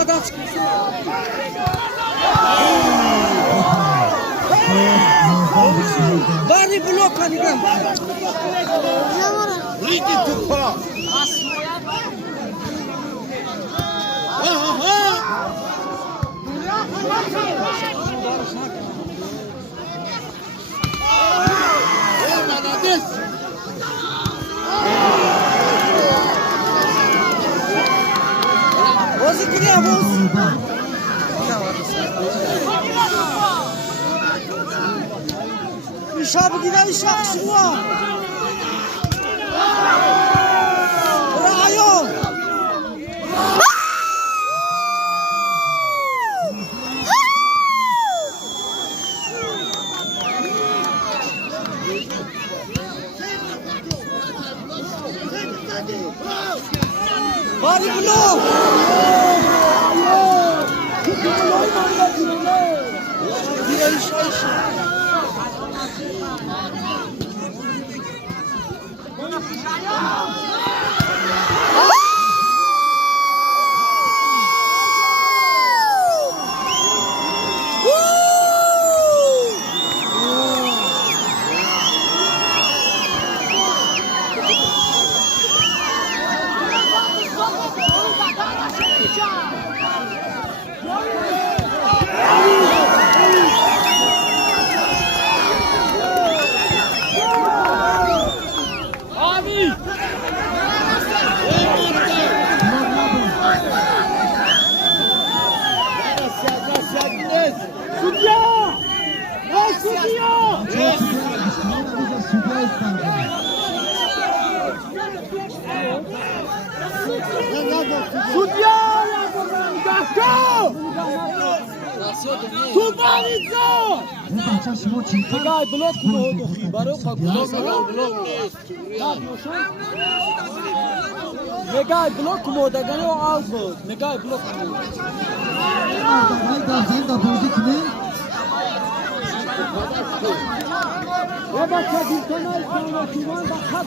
подачки. Bari blok kanka. Riti tupa. Vozi kuria voz. İşabı gider şahsı var. Rayon. Bari blok. نگاه بلوک کنه برای نگاه بلوک کنه دگانی و آوت نگاه بلوک کنه و بچه دیتنه ایستانه کیوان با خط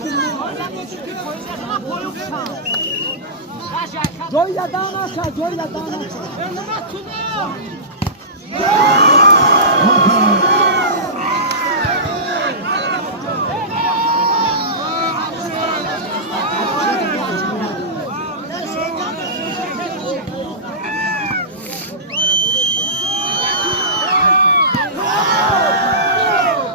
جوی دانه شد جوی دانه شد